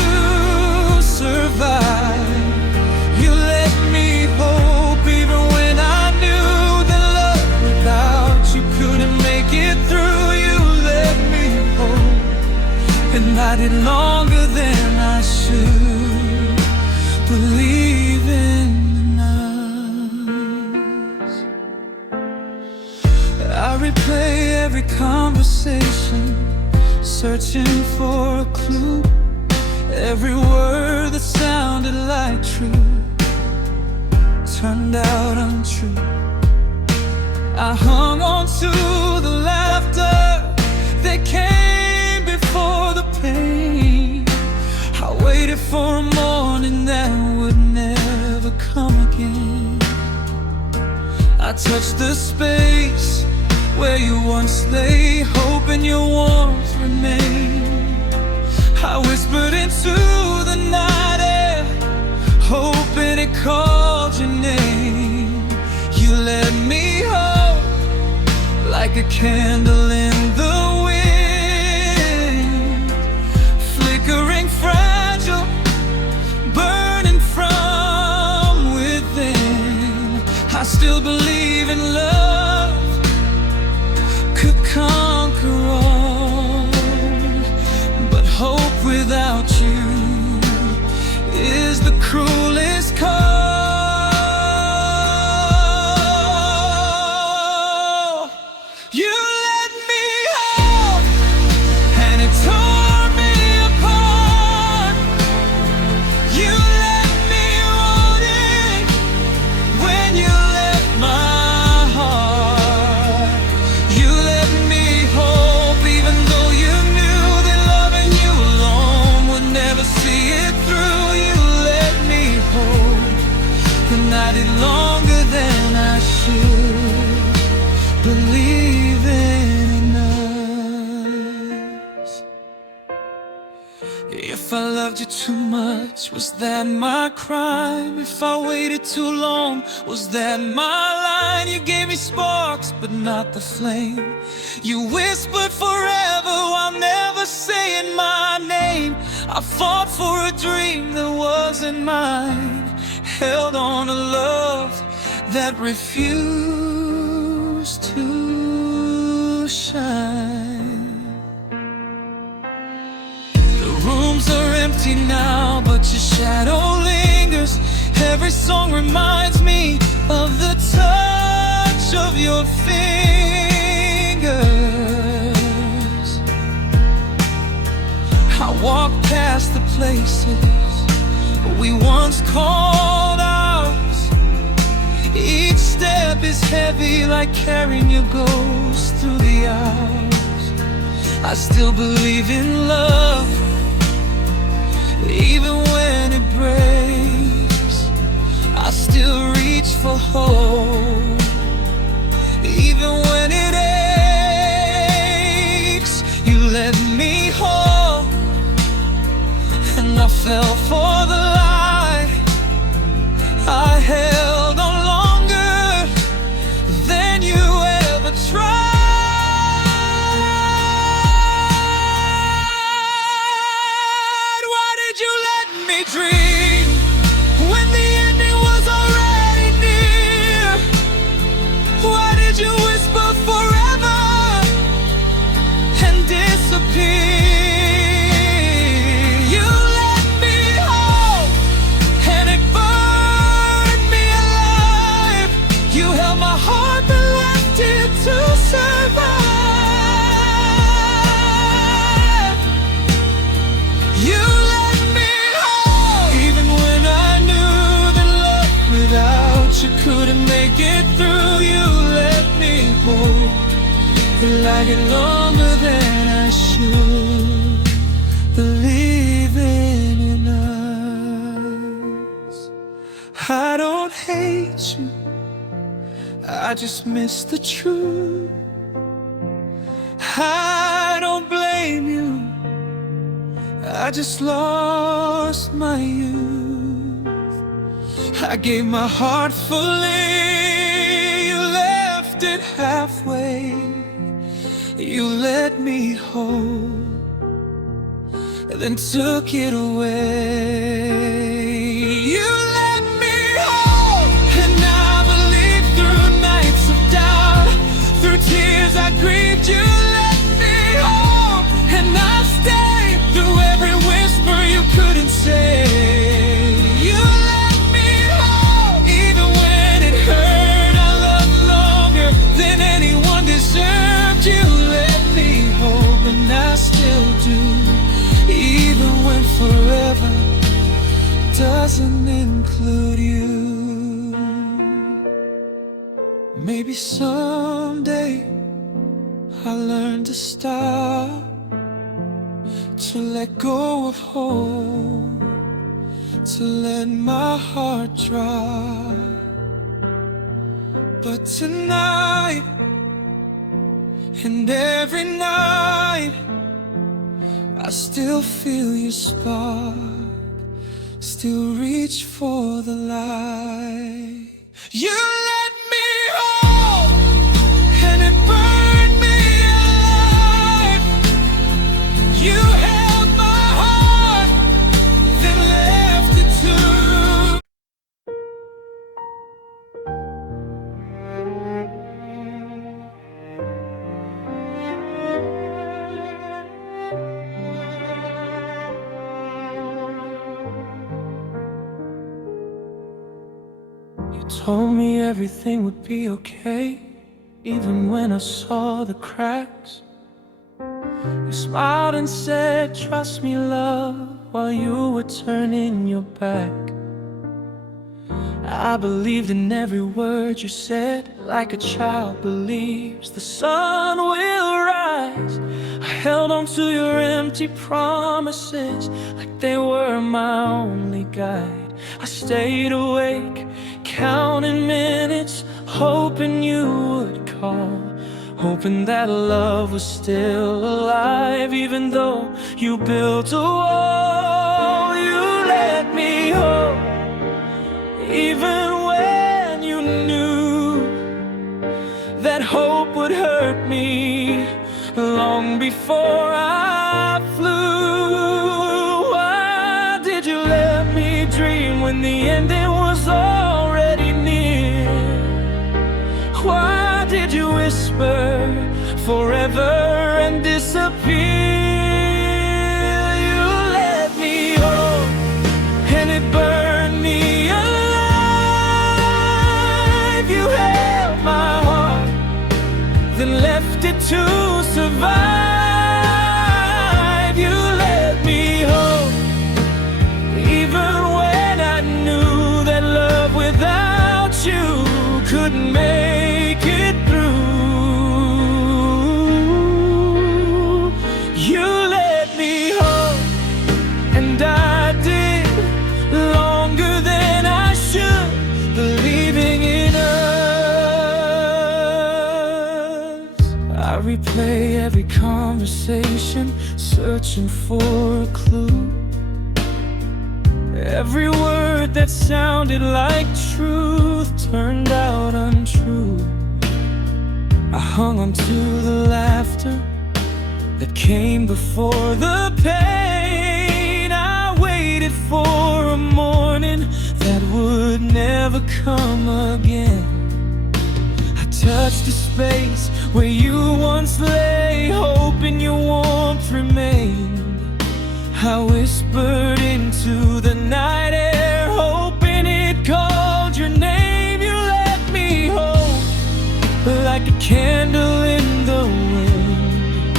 I did longer than I should. Believe in us. I replay every conversation, searching for a clue. Every word that sounded like truth turned out untrue. I hung on to the laughter that came before the pain. I waited for a morning that would never come again. I touched the space where you once lay, hoping your warmth remained. I whispered into the night air, hoping it called your name. You let me hold like a candle in the wind, flickering fragile, burning from within. I still believe in love could conquer all, but hope without you is the cruelest call. You let me hold, and it tore me apart. You let me want it when you left my heart. You let me hope, even though you knew that loving you alone would never see it through. You let me hope, and I did longer than I should. Believe in us. If I loved you too much, was that my crime? If I waited too long, was that my line? You gave me sparks, but not the flame. You whispered forever while never saying my name. I fought for a dream that wasn't mine, held on to love that refused to shine. The rooms are empty now, but your shadow lingers. Every song reminds me of the touch of your fingers. I walk past the places we once called ours. Each step is heavy, like carrying your ghost through the hours. I still believe in love, even when it breaks. I still reach for hope, even when it aches. You let me hold, and I fell for the lie. I held on longer than you ever tried. Why did you let me dream when the ending was already near? Why did you whisper forever and disappear? You let me hold, and it burned me alive. You held my heart but left it to survive. You let me hold, even when I knew that love without you couldn't make it through. You let me hold, like it longer than I should. Believe in us. I don't hate you, I just miss the truth. I don't blame you, I just lost my youth. I gave my heart fully, you left it halfway. You let me hold, then took it away. You let me hold, and I believed through nights of doubt. Through tears I grieved, you let me hold, and I stayed through Maybe someday I'll learn to stop, to let go of hope, to let my heart drop. But tonight and every night, I still feel your spark, still reach for the light. You let me hold, and it burned me alive. You held my heart, then left it to. You told me everything would be okay, even when I saw the cracks. You smiled and said, trust me, love, while you were turning your back. I believed in every word you said, like a child believes the sun will rise. I held on to your empty promises like they were my only guide. I stayed awake, counting minutes, hoping you would call, hoping that love was still alive. Even though you built a wall, you let me hope, even when you knew that hope would hurt me long before I flew. Why did you let me dream when the ending was already near? Why did you whisper forever and disappear? You let me hope, and it burned me alive. You held my heart, then left it to survive. You let me hope, even when I knew that love without you couldn't make it through. You let me hope, and I did, longer than I should, believing in us. I replay every conversation, searching for a clue. Every word that sounded like truth turned out untrue. I hung on to the laughter that came before the pain. I waited for a morning that would never come again. I touched the space where you once lay, hoping your warmth remained. I whispered into the night air, hoping it called your name. You let me hold, like a candle in the wind,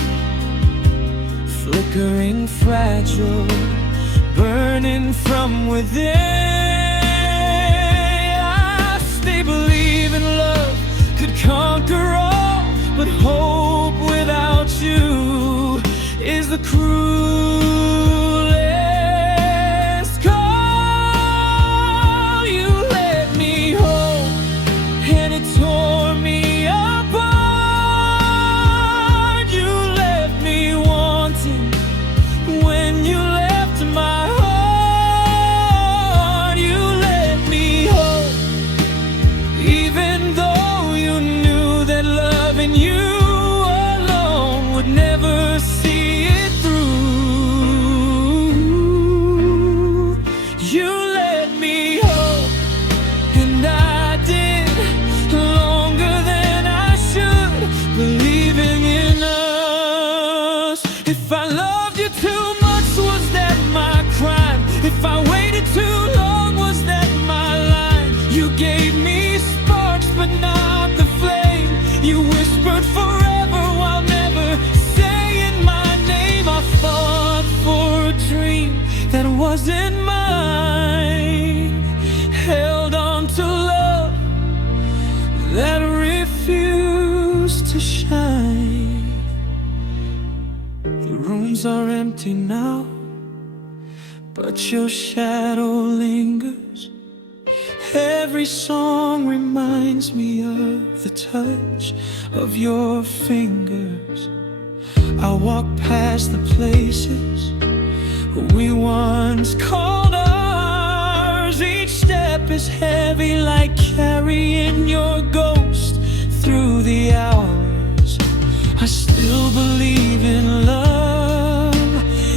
flickering fragile, burning from within. I stay believing love could conquer all, but hope without you is the cruelest call. You let me hope, and it tore me apart. You left me wanting when you left my heart. You let me hope, even though you knew that loving you alone would never see it through. You let me hope, and I did, longer than I should, believing in us. If I loved you too much, was that my crime? If I waited too long, was that my line? You gave me sparks, but not the flame. You whispered forever while never saying my name. I fought for a dream that wasn't mine, held on to love that really rooms are empty now, but your shadow lingers. Every song reminds me of the touch of your fingers. I walk past the places we once called ours. Each step is heavy, like carrying your ghost through the hours. I still believe in love,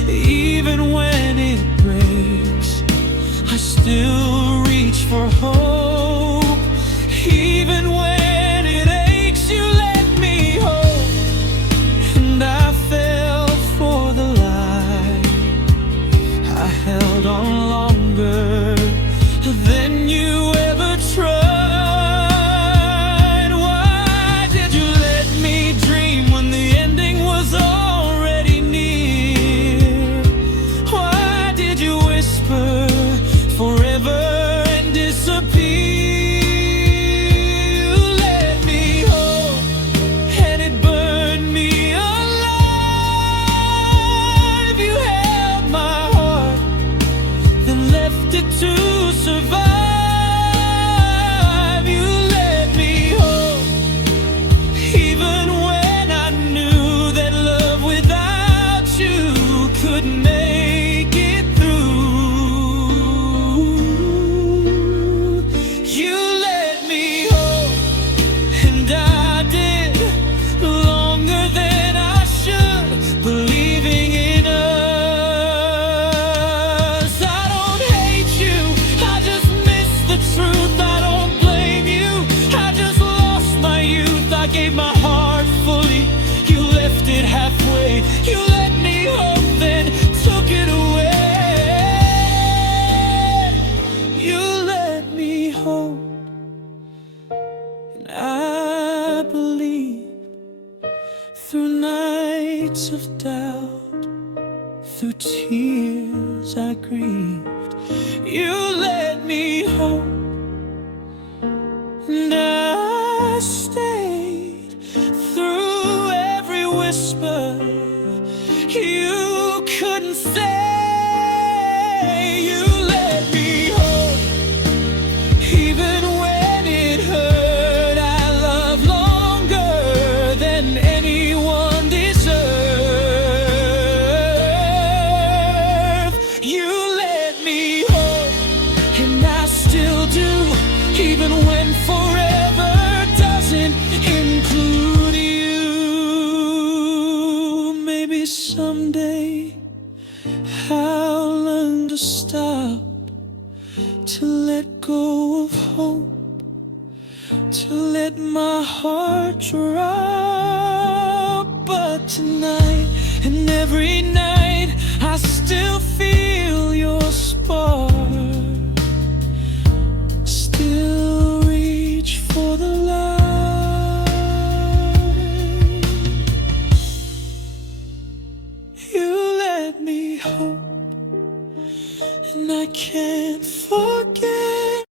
even when it breaks. I still reach for hope, even when it aches. You let me hope, and I fell for the lie. I held on longer than you ever tried. Why did you let me dream when the ending was already near? Why did you whisper forever and disappear? You let me hope, and it burned me alive. You held my heart, then left it to survive. You let me hope, even when I knew that love without you couldn't make it through. You let me hope, and I did longer than I should, believing in us. I don't hate you, I just miss the truth. I don't blame you, I just lost my youth. I gave my heart fully, you left it halfway. You let me hope, then took it away. You let me hope, and I believe. Through nights of doubt, through tears I grieved. You let me hope, and I stayed through every whisper you couldn't say. You let me hope, even when it hurt. I love longer than anyone deserved. You let me hope, and I still do, even when forever doesn't include you. Maybe someday I'll learn to stop, to let go of hope, to let my heart drop. But tonight and every night I still feel